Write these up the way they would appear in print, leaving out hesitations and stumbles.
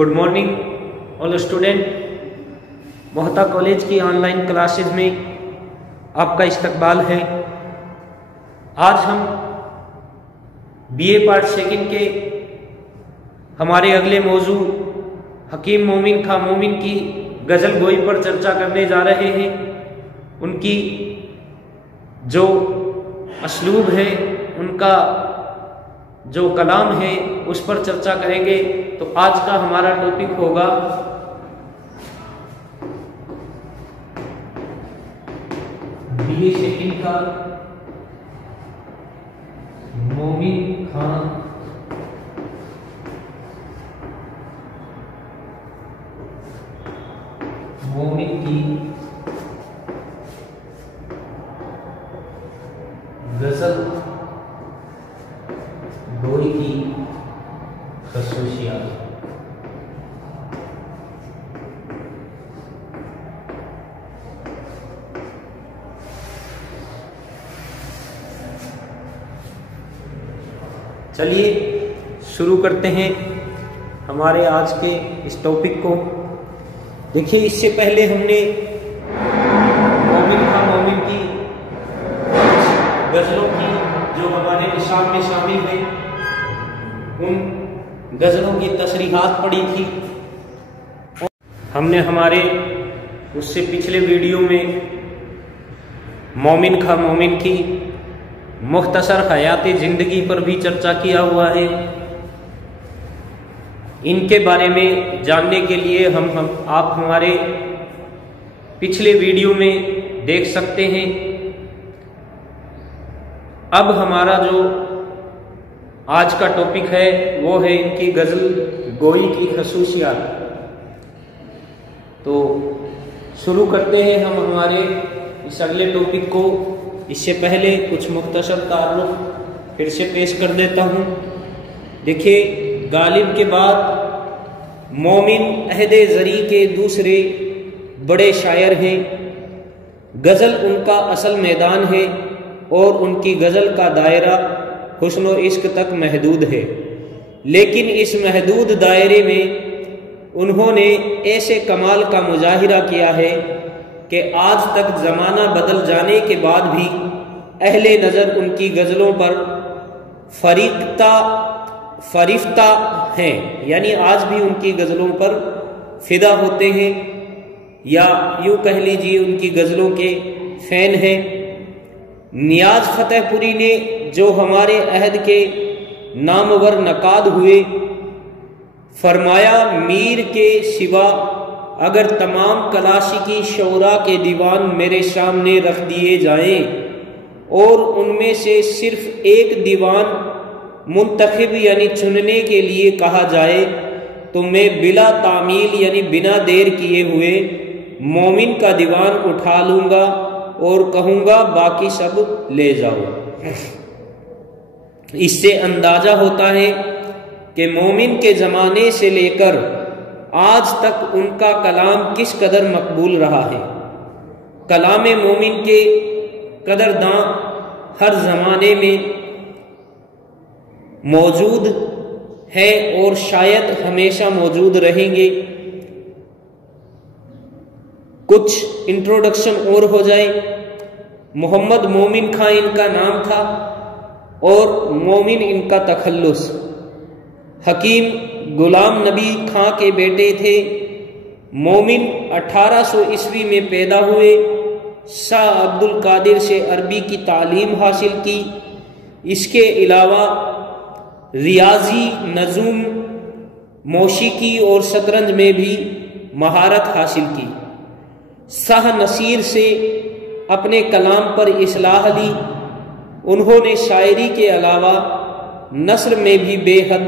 Good morning all student. Mohta college की online classes में आपका इस्तकबाल है। आज हम बीए पार्ट सेकंड के हमारे अगले मौजू हकीम मोमिन खां मोमिन की गज़ल गोई पर चर्चा करने जा रहे हैं। उनकी जो असलूब है, उनका जो कलाम है, उस पर चर्चा करेंगे। तो आज का हमारा टॉपिक होगा बीए सेकंड का मोमिन खां मोमिन की गज़ल गोई की खसूसियात। चलिए शुरू करते हैं हमारे आज के इस टॉपिक को। देखिए, इससे पहले हमने मोमिन खां मोमिन की गज़लों की जो हमारे निशान में शामिल है, उन गज़लों की तशरीहात पढ़ी थी। हमने हमारे उससे पिछले वीडियो में मोमिन खां मोमिन की मुख्तसर हयाती ज़िंदगी पर भी चर्चा किया हुआ है। इनके बारे में जानने के लिए आप हमारे पिछले वीडियो में देख सकते हैं। अब हमारा जो आज का टॉपिक है वो है इनकी गज़ल गोई की खसूसियात। तो शुरू करते हैं हम हमारे इस अगले टॉपिक को। इससे पहले कुछ मुख्तसर तारुफ फिर से पेश कर देता हूँ। देखिए, गालिब के बाद मोमिन अहदे ज़री के दूसरे बड़े शायर हैं। गज़ल उनका असल मैदान है और उनकी गज़ल का दायरा हुस्न व इश्क तक महदूद है। लेकिन इस महदूद दायरे में उन्होंने ऐसे कमाल का मुजाहिरा किया है कि आज तक ज़माना बदल जाने के बाद भी अहले नज़र उनकी गज़लों पर फरिफ्ता हैं, यानी आज भी उनकी गज़लों पर फिदा होते हैं, या यूँ कह लीजिए उनकी गज़लों के फ़ैन हैं। नियाज फतेहपुरी ने जो हमारे अहद के नामवर नकाद हुए, फरमाया मीर के सिवा अगर तमाम क्लासिकी शौरा के दीवान मेरे सामने रख दिए जाएं और उनमें से सिर्फ एक दीवान मुंतखब यानी चुनने के लिए कहा जाए, तो मैं बिला तामील यानी बिना देर किए हुए मोमिन का दीवान उठा लूँगा और कहूँगा बाकी सब ले जाओ। इससे अंदाजा होता है कि मोमिन के ज़माने से लेकर आज तक उनका कलाम किस कदर मकबूल रहा है। कलाम मोमिन के कदरदां हर ज़माने में मौजूद है और शायद हमेशा मौजूद रहेंगे। कुछ इंट्रोडक्शन और हो जाए। मोहम्मद मोमिन खां इनका नाम था और मोमिन इनका तखल्लुस। हकीम गुलाम नबी खां के बेटे थे। मोमिन 1800 ईस्वी में पैदा हुए। शाह अब्दुल कादिर से अरबी की तालीम हासिल की। इसके अलावा रियाजी, नज़ूम, मौसीकी और शतरंज में भी महारत हासिल की। शाह नसीर से अपने कलाम पर इस्लाह ली। उन्होंने शायरी के अलावा नस्र में भी बेहद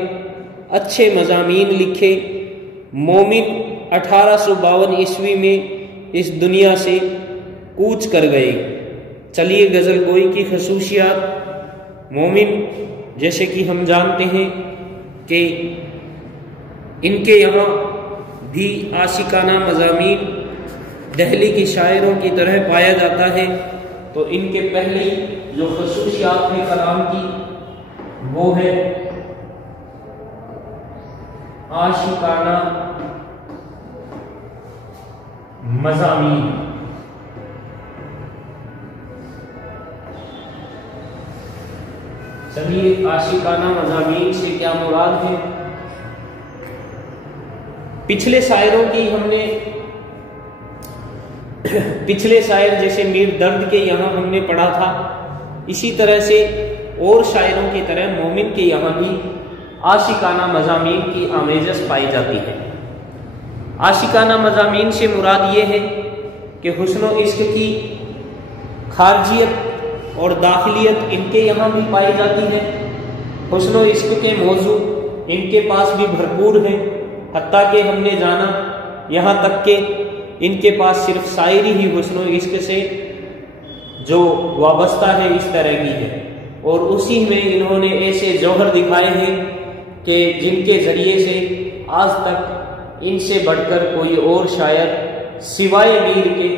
अच्छे मज़ामीन लिखे। मोमिन 1852 ईस्वी में इस दुनिया से कूच कर गए। चलिए, गज़ल गोई की खसूसियात। मोमिन, जैसे कि हम जानते हैं कि इनके यहाँ भी आशिकाना मज़ामीन दहली की शायरों की तरह पाया जाता है। तो इनके पहली जो खसूसियात है कलाम की, वो है आशिकाना मज़ामीन। चलिए, आशिकाना मज़ामीन से क्या मुराद है? पिछले शायरों की हमने पिछले शायर जैसे मीर दर्द के यहाँ हमने पढ़ा था, इसी तरह से और शायरों की तरह मोमिन के यहाँ भी आशिकाना मज़ामीन की आमेज़श पाई जाती है। आशिकाना मज़ामीन से मुराद ये है कि हुस्न व इश्क की खारजियत और दाखिलियत इनके यहाँ भी पाई जाती है। हुस्न व इश्क के मौजू इनके पास भी भरपूर हैं, हत्ता कि हमने जाना यहाँ तक कि इनके पास सिर्फ शायरी ही हुस्न व इश्क से जो वाबस्ता है इस तरह की है, और उसी में इन्होंने ऐसे जौहर दिखाए हैं कि जिनके ज़रिए से आज तक इनसे बढ़कर कोई और शायर सिवाय मीर के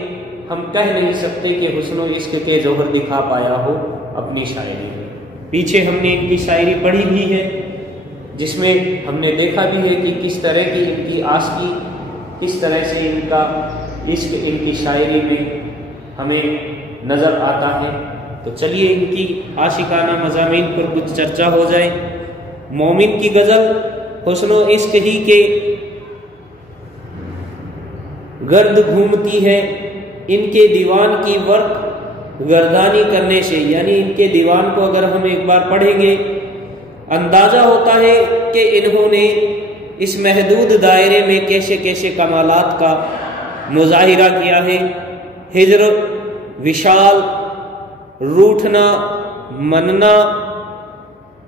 हम कह नहीं सकते कि हुस्न व इश्क के जौहर दिखा पाया हो अपनी शायरी में। पीछे हमने इनकी शायरी पढ़ी भी है, जिसमें हमने देखा भी है कि किस तरह की इनकी आशिकी, किस तरह से इनका इश्क इनकी शायरी में हमें नज़र आता है। तो चलिए इनकी आशिकाना मज़ामीन पर कुछ चर्चा हो जाए। मोमिन की गज़ल हुस्न व इश्क ही के गर्द घूमती है, इनके दीवान की वर्क गर्दानी करने से, यानी इनके दीवान को अगर हम एक बार पढ़ेंगे अंदाजा होता है कि इन्होंने इस महदूद दायरे में कैसे कैसे कमालात का मुजाहिरा किया है। हिज्र, विशाल, रूठना, मनना,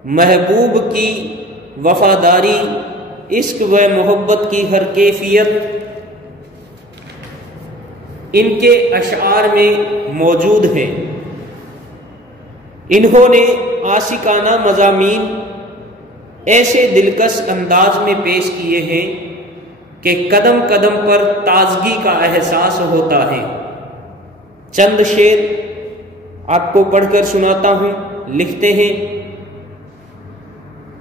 महबूब की वफादारी, इश्क व मोहब्बत की हर कैफियत इनके अशआर में मौजूद है। इन्होंने आशिकाना मज़ामीन ऐसे दिलकश अंदाज में पेश किए हैं कि कदम कदम पर ताजगी का एहसास होता है। चंद शेर आपको पढ़कर सुनाता हूं। लिखते हैं,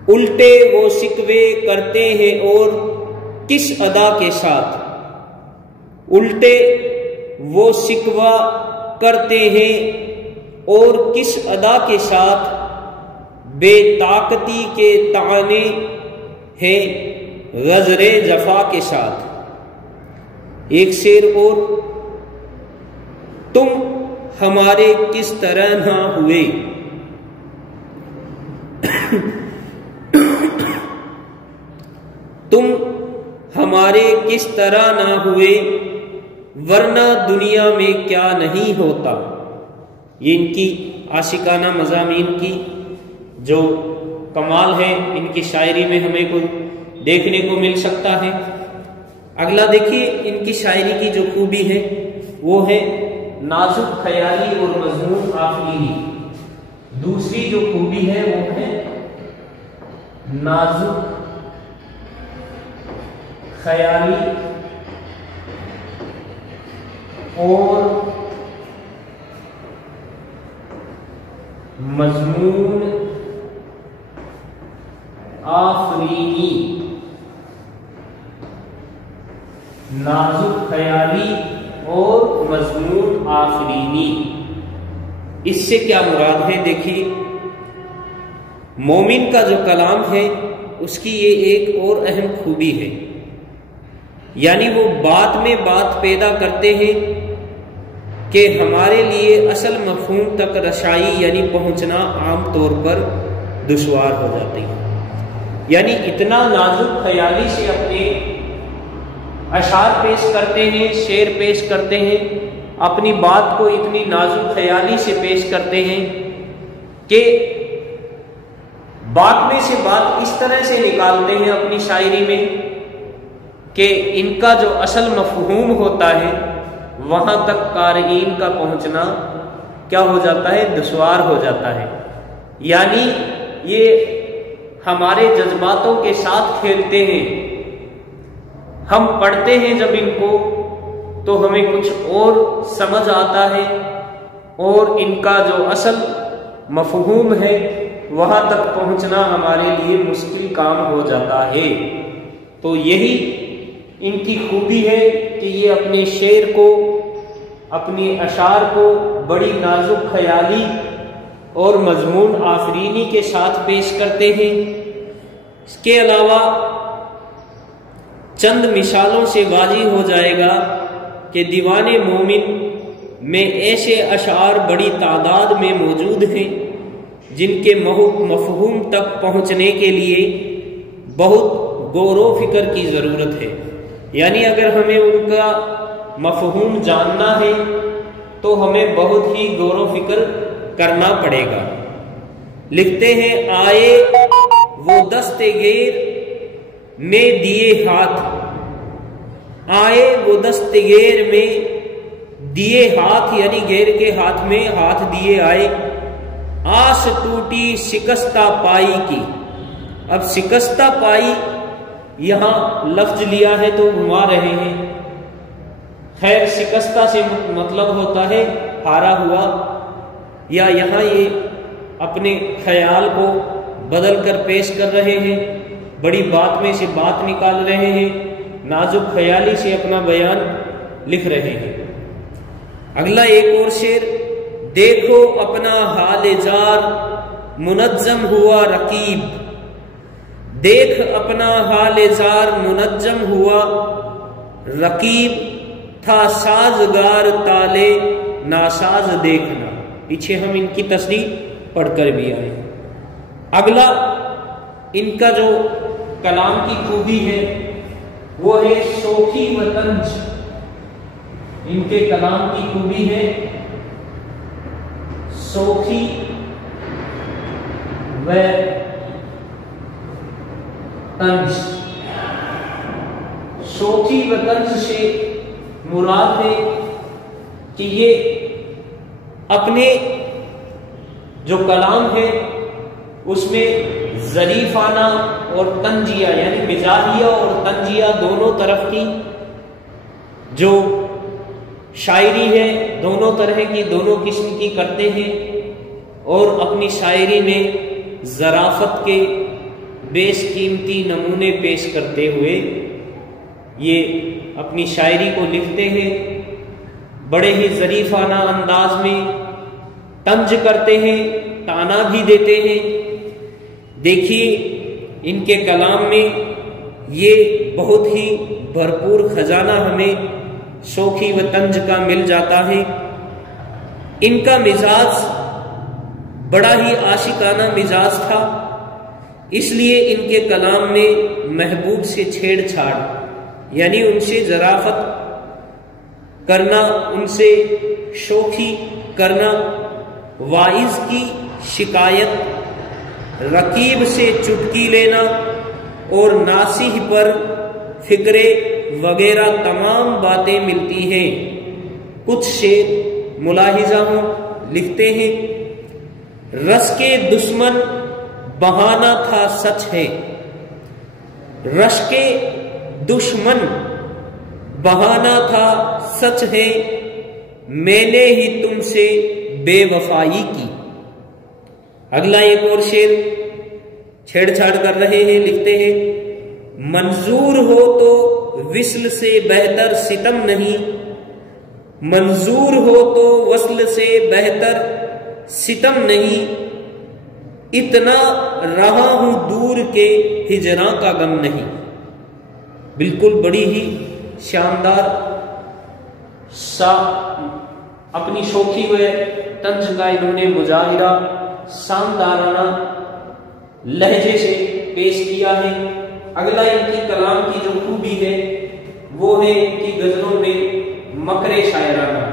उल्टे वो शिकवे करते हैं और किस अदा के साथ, उल्टे वो शिकवा करते हैं और किस अदा के साथ, बेताकती के ताने हैं गजरे जफा के साथ। एक शेर और, तुम हमारे किस तरह ना हुए, तुम हमारे किस तरह ना हुए, वरना दुनिया में क्या नहीं होता। ये इनकी आशिकाना मज़ामीन की जो कमाल है इनकी शायरी में हमें को देखने को मिल सकता है। अगला देखिए, इनकी शायरी की जो खूबी है वो है नाजुक ख्याली और मजमून आफरीनी। दूसरी जो खूबी है वो है नाजुक ख्याली और मजमून आफरीनी। नाजुक ख्याली और मजमून आफरीनी, इससे क्या मुराद है? देखिए, मोमिन का जो कलाम है उसकी ये एक और अहम खूबी है, यानी वो बात में बात पैदा करते हैं कि हमारे लिए असल मफहूम तक रसाई यानी पहुंचना आम तौर पर दुश्वार हो जाती है। यानी इतना नाजुक ख्याली से अपने अशार पेश करते हैं, शेर पेश करते हैं, अपनी बात को इतनी नाजुक ख्याली से पेश करते हैं कि बात में से बात इस तरह से निकालते हैं अपनी शायरी में कि इनका जो असल मफहूम होता है वहां तक क़ारीन का पहुंचना क्या हो जाता है? दुश्वार हो जाता है। यानी ये हमारे जज्बातों के साथ खेलते हैं। हम पढ़ते हैं जब इनको तो हमें कुछ और समझ आता है और इनका जो असल मफहूम है वहां तक पहुंचना हमारे लिए मुश्किल काम हो जाता है। तो यही इनकी खूबी है कि ये अपने शेर को, अपने अशार को बड़ी नाजुक ख्याली और मजमून आफरीनी के साथ पेश करते हैं। इसके अलावा चंद मिसालों से वाज़िह हो जाएगा कि दीवाने मोमिन में ऐसे अशार बड़ी तादाद में मौजूद हैं जिनके मफहूम तक पहुँचने के लिए बहुत गौर फिक्र की ज़रूरत है। यानी अगर हमें उनका मफहूम जानना है तो हमें बहुत ही गौर फिक्र करना पड़ेगा। लिखते हैं, आए वो दस्ते गेर में दिए हाथ, आए वो दस्ते गेर में दिए हाथ, यानी गेर के हाथ में हाथ दिए आए। आस टूटी शिकस्ता पाई की। अब शिकस्ता पाई यहां लफ्ज लिया है तो घुमा रहे हैं। खैर, शिकस्ता से मतलब होता है हारा हुआ, या यहां ये अपने ख्याल को बदल कर पेश कर रहे हैं, बड़ी बात में से बात निकाल रहे हैं, नाजुक ख्याली से अपना बयान लिख रहे हैं। अगला एक और शेर, देखो अपना हाल जार मुनज्जम हुआ रकीब, देख अपना हाल जार मुनज्जम हुआ रकीब, था साजगार ताले नासाज देखना। पीछे हम इनकी तस्रीह पढ़कर भी आए। अगला इनका जो कलाम की खूबी है वो है शोखी व तंज। इनके कलाम की खूबी है शोखी व तंज। शोखी व तंज से मुराद है कि ये अपने जो कलाम है उसमें ज़रीफाना और तंजिया, यानी मिजाहिया और तंजिया दोनों तरफ की जो शायरी है, दोनों तरह की, दोनों किस्म की करते हैं। और अपनी शायरी में ज़राफ़त के बेशकीमती नमूने पेश करते हुए ये अपनी शायरी को लिखते हैं। बड़े ही ज़रीफाना अंदाज में तंज करते हैं, ताना भी देते हैं। देखिए इनके कलाम में ये बहुत ही भरपूर खजाना हमें शोखी व तंज का मिल जाता है। इनका मिजाज बड़ा ही आशिकाना मिजाज था, इसलिए इनके कलाम में महबूब से छेड़छाड़, यानी उनसे ज़राफ़त करना, उनसे शोखी करना, वाइज की शिकायत, रकीब से चुटकी लेना और नासिह पर फिक्रे वगैरह तमाम बातें मिलती हैं। कुछ शेर मुलाहिजा हो, लिखते हैं, रस के दुश्मन बहाना था सच है, रस के दुश्मन बहाना था सच है, मैंने ही तुमसे बेवफाई की। अगला एक और शेर छेड़छाड़ कर रहे हैं, लिखते हैं, मंजूर हो तो विस्ल से बेहतर सितम नहीं, मंजूर हो तो वस्ल से बेहतर सितम नहीं, इतना रहा हूं दूर के हिजरा का गम नहीं। बिल्कुल बड़ी ही शानदार सा अपनी शोखी व तंज का इन्होंने मुजाहिरा शानदाराना लहजे से पेश किया है। अगला इनकी कलाम की जो खूबी है वो है कि गजलों में मकरे शायराना।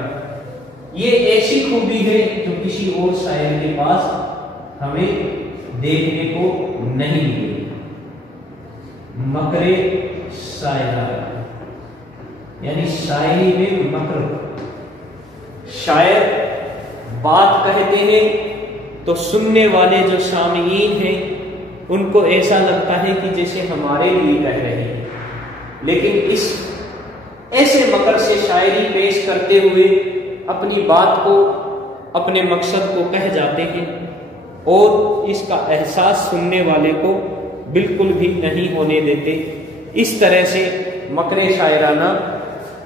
ये ऐसी खूबी है जो किसी और शायर के पास हमें देखने को नहीं मिली। मकरे शायराना यानी शायरी में मकर। शायर बात कहते हैं तो सुनने वाले जो सामीईन हैं उनको ऐसा लगता है कि जैसे हमारे लिए कह रहे हैं, लेकिन इस ऐसे मकर से शायरी पेश करते हुए अपनी बात को, अपने मकसद को कह जाते हैं और इसका एहसास सुनने वाले को बिल्कुल भी नहीं होने देते। इस तरह से मकरे शायराना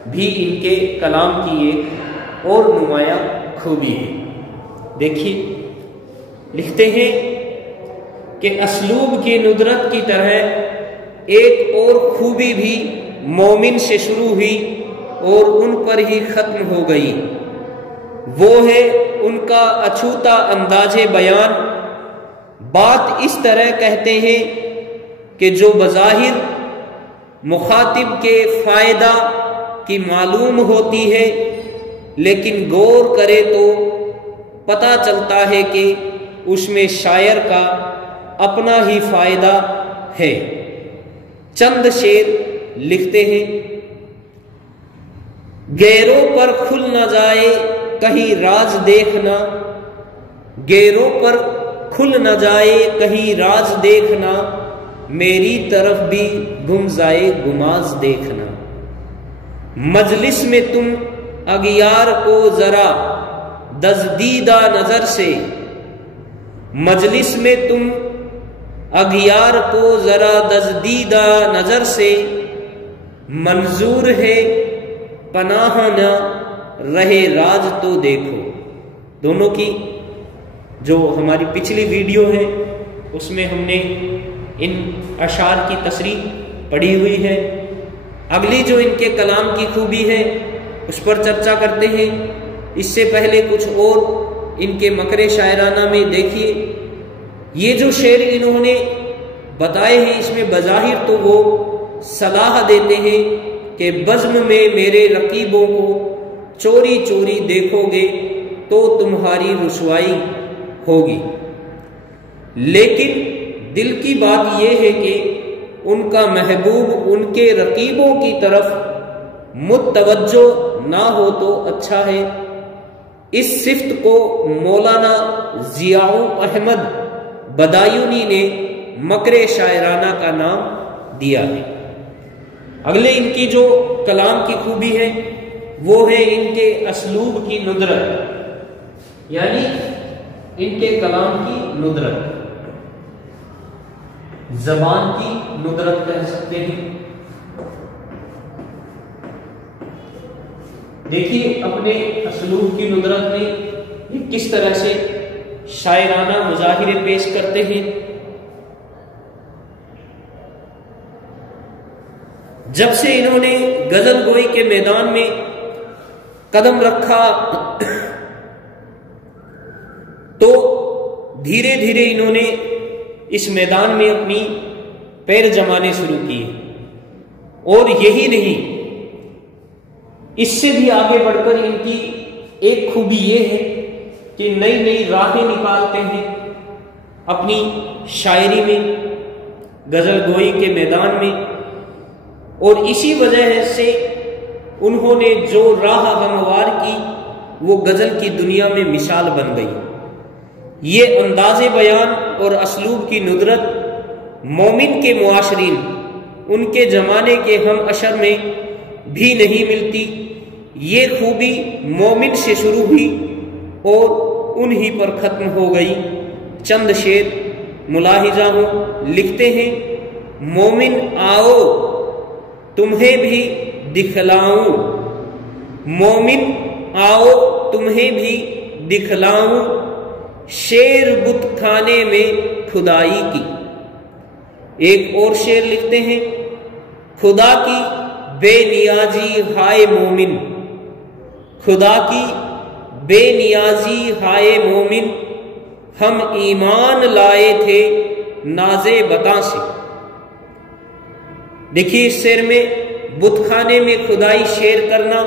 भी इनके कलाम की एक और नुमाया खूबी है। देखिए, लिखते हैं कि असलूब की नुदरत की तरह एक और खूबी भी मोमिन से शुरू हुई और उन पर ही खत्म हो गई। वो है उनका अछूता अंदाजे बयान। बात इस तरह कहते हैं कि जो बज़ाहिर मुखातिब के फायदा की मालूम होती है, लेकिन गौर करे तो पता चलता है कि उसमें शायर का अपना ही फायदा है। चंद शेर लिखते हैं। गैरों पर खुल न जाए कहीं राज देखना, गैरों पर खुल न जाए कहीं राज देखना, मेरी तरफ भी गुम जाए गुमाज देखना। मजलिस में तुम अगियार को जरा दजदीदा नजर से, मजलिस में तुम अगियार को जरा दजदीदा नजर से, मंजूर है पनाह न रहे राज तो देखो। दोनों की जो हमारी पिछली वीडियो है उसमें हमने इन अशार की तशरीह पढ़ी हुई है। अगली जो इनके कलाम की खूबी है उस पर चर्चा करते हैं। इससे पहले कुछ और इनके मकरे शायराना में देखिए, ये जो शेर इन्होंने बताए हैं इसमें बज़ाहिर तो वो सलाह देते हैं कि बज़्म में मेरे रकीबों को चोरी चोरी देखोगे तो तुम्हारी रुसवाई होगी। लेकिन दिल की बात यह है कि उनका महबूब उनके रकीबों की तरफ मुतवज्जो ना हो तो अच्छा है। इस सिफ्त को मौलाना जियाउ अहमद बदायूनी ने मकरे शायराना का नाम दिया है। अगले इनकी जो कलाम की खूबी है वो है इनके असलूब की नुदरत, यानी इनके कलाम की नुदरत, जबान की नुदरत कह सकते हैं। देखिए अपने असलूब की नुदरत में ये किस तरह से शायराना मुजाहिरे पेश करते हैं। जब से इन्होंने गजल गोई के मैदान में कदम रखा तो धीरे धीरे इन्होंने इस मैदान में अपनी पैर जमाने शुरू किए। और यही नहीं, इससे भी आगे बढ़कर इनकी एक खूबी ये है कि नई नई राहें निकालते हैं अपनी शायरी में, गजल गोई के मैदान में। और इसी वजह से उन्होंने जो राह हमवार की वो गजल की दुनिया में मिसाल बन गई। ये अंदाज़े बयान और असलूब की नुदरत मोमिन के मुआशरीन, उनके जमाने के हम अशर में भी नहीं मिलती। ये खूबी मोमिन से शुरू हुई और उन्हीं पर खत्म हो गई। चंद शेर मुलाहिजा हो, लिखते हैं। मोमिन आओ तुम्हें भी दिखलाऊं, मोमिन आओ तुम्हें भी दिखलाऊं, शेर बुत खाने में खुदाई की। एक और शेर लिखते हैं। खुदा की बेनियाजी हाय मोमिन, खुदा की बेनियाजी हाय मोमिन, हम ईमान लाए थे नाजे बता से। देखिए इस शेर में बुतखाने में खुदाई शेर करना,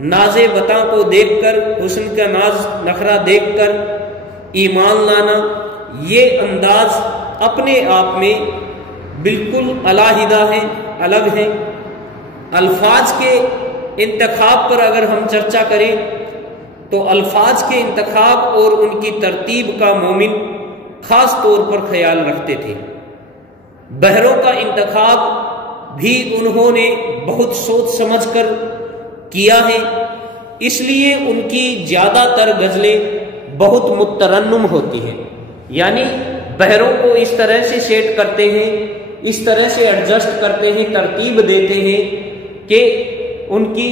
नाजे बता को देखकर, हुस्न का नाज नखरा देखकर ईमान लाना, ये अंदाज अपने आप में बिल्कुल अलाहिदा है, अलग है। अल्फाज के इंतखाब पर अगर हम चर्चा करें तो अल्फाज के इंतखाब और उनकी तरतीब का मोमिन खास तौर पर ख्याल रखते थे। बहरों का इंतखाब भी उन्होंने बहुत सोच समझकर किया है, इसलिए उनकी ज्यादातर गजलें बहुत मुतरन्नुम होती हैं। यानी बहरों को इस तरह से सेट करते हैं, इस तरह से एडजस्ट करते हैं, तरतीब देते हैं कि उनकी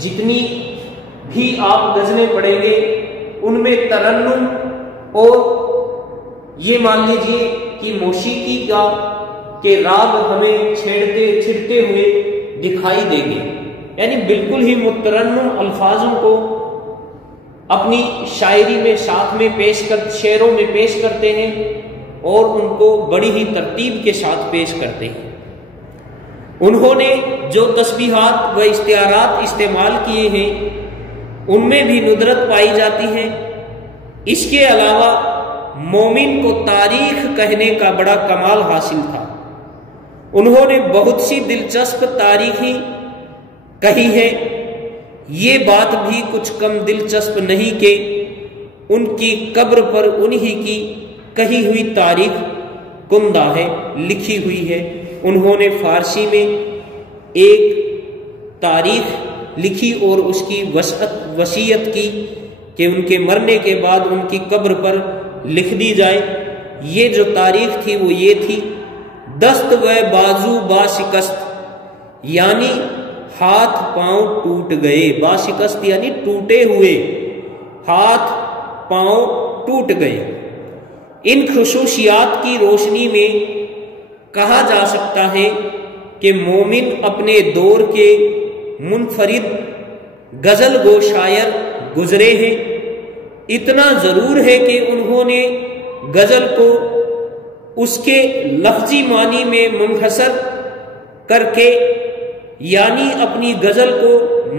जितनी भी आप गजलें पढ़ेंगे उनमें तरन्नुम और ये मान लीजिए कि मौसीकी का के राग हमें छिड़ते हुए दिखाई देंगे। यानी बिल्कुल ही मुतरन्नुम अल्फाजों को अपनी शायरी में साथ में शेरों में पेश करते हैं और उनको बड़ी ही तरतीब के साथ पेश करते हैं। उन्होंने जो तस्बीहात व इस्तिआरात इस्तेमाल किए हैं उनमें भी नुदरत पाई जाती है। इसके अलावा मोमिन को तारीख कहने का बड़ा कमाल हासिल था। उन्होंने बहुत सी दिलचस्प तारीखी कही है। ये बात भी कुछ कम दिलचस्प नहीं कि उनकी कब्र पर उन्हीं की कही हुई तारीख कुंदा है, लिखी हुई है। उन्होंने फारसी में एक तारीख लिखी और उसकी वसीयत की कि उनके मरने के बाद उनकी कब्र पर लिख दी जाए। ये जो तारीख थी वो ये थी, दस्त व बाजू बाशिकस्त, यानी हाथ पांव टूट गए। बाशिकस्त यानी टूटे हुए, हाथ पांव टूट गए। इन खुसूसियात की रोशनी में कहा जा सकता है कि मोमिन अपने दौर के मुनफरिद गजल गो शायर गुजरे हैं। इतना जरूर है कि उन्होंने गजल को उसके लफ्जी मानी में मुनहसर करके, यानी अपनी गजल को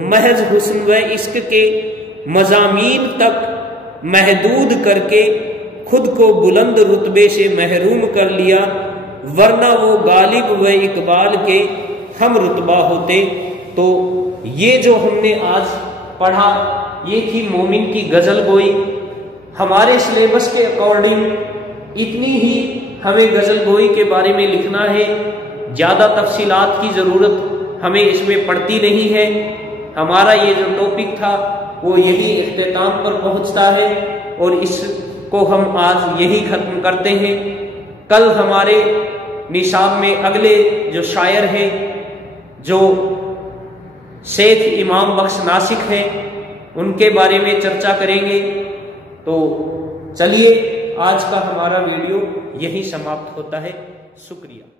महज हुस्न व इश्क के मज़ामीन तक महदूद करके खुद को बुलंद रुतबे से महरूम कर लिया, वरना वो गालिब व इकबाल के हम रुतबा होते। तो ये जो हमने आज पढ़ा ये थी मोमिन की गजल गोई। हमारे सिलेबस के अकॉर्डिंग इतनी ही हमें गजल गोई के बारे में लिखना है, ज़्यादा तफसीलात की ज़रूरत हमें इसमें पड़ती नहीं है। हमारा ये जो टॉपिक था वो यही इख्तिताम पर पहुंचता है और इसको हम आज यही ख़त्म करते हैं। कल हमारे निशाब में अगले जो शायर हैं, जो शेख इमाम बख्श नासिक हैं, उनके बारे में चर्चा करेंगे। तो चलिए आज का हमारा वीडियो यही समाप्त होता है। शुक्रिया।